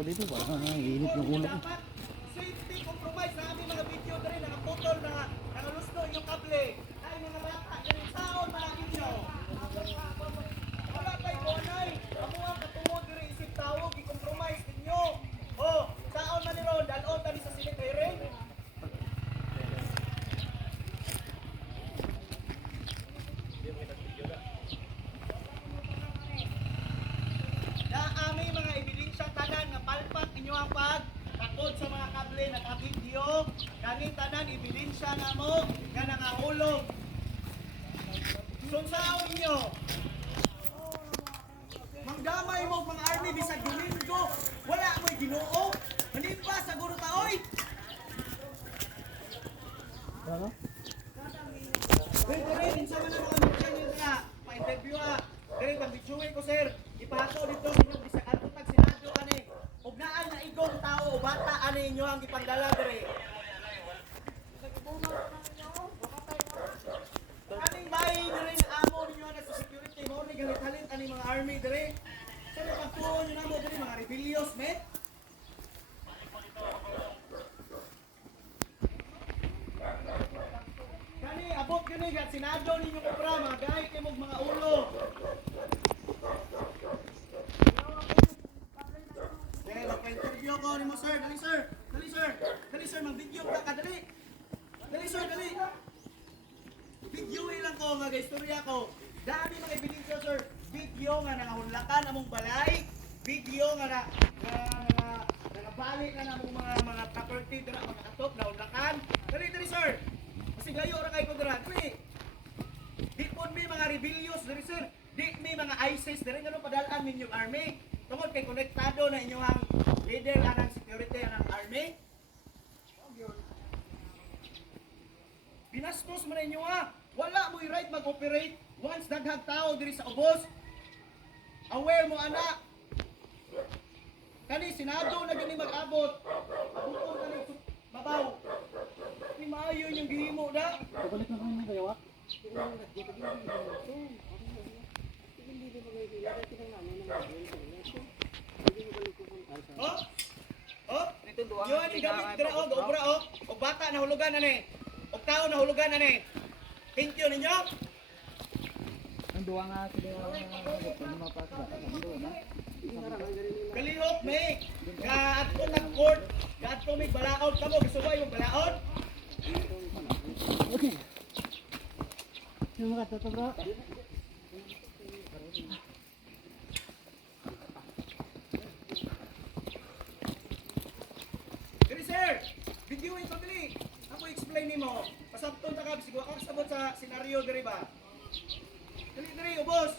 ako dito para init yung ulo ko. Dapat safety compromise na aming mga video na rin, nakaputol na nangalusto yung kable. Ay mga bata, ganun saon malaki nyo. Wala tayo ko anay. Amuang katungod rin isip tawag, i-compromise ninyo. O, saon man nilo, dalon tani sa cemetery. Na aming mga ebidensyang tanan nga palpak ninyo ang pagtakod sa mga kable naka-video. Kani tanan ebidensya na mo nga nangahulog. Sunsaon ninyo. Mangdamay mo mga army bisag Domingo. Wala mo'y Ginoo. Manimpa sa guro taoy. Ano? Dire insa man ang mga channel nga pa-interview ha. Dire pambitsuhin ko sir. Ipahato dito inyong bisag adto tag Senado ani. Ug naa nga igong tao o bata ani inyo ang ipangdala dire. Aning bahay dire amo ninyo na sa security mo ni galit-halit ani mga army dire. Sa pagtuon nyo na mo dire mga rebellious men. Kani abot gani gat Senado ninyo kopra mga gahay kay mong mga ulo. Dali magpa-interview ko nimo sir, dali sir. Dali sir. Dali sir mag-video ka kadali. Dali sir, dali. Video lang ko nga istorya ko. Dami mga ebidensya sir. Video nga nangahunlakan among balay. Video nga nangabalik na namong mga property dira mga atop na hunlakan. Dali dali sir. Kasi gayo ra kay ko dira. Dali. Di pod may mga rebellious diri sir. Di may mga ISIS diri ngano padalaan ninyong army. Tungod kay konektado na inyong leader anang security anang army. Binastos man ninyo ha. Wala mo'y right mag-operate once daghang tao diri sa ubos. Aware mo anak. Kani Senado na gani mag-abot. Abuton kani mabaw. Ni maayo yung gihimo da. Pabalik na kami ng gayawa. Oh? Oh? Yun ang gamit dira og obra og. Og bata na hulugan ani. Og tao na hulugan ani. Thank you ninyo. Ang duwa nga sila mapasok. Ang duwa na. Kalihok may gaat ko nag-court, gaat ko may balaod kamo gisuway yung balaod. Okay. Yung mga toto bro. Diri sir, videoin ko dili. Ako explain nimo. Pasabton ta ka bisig wa ka sabot sa senaryo diri ba. Dili ubos.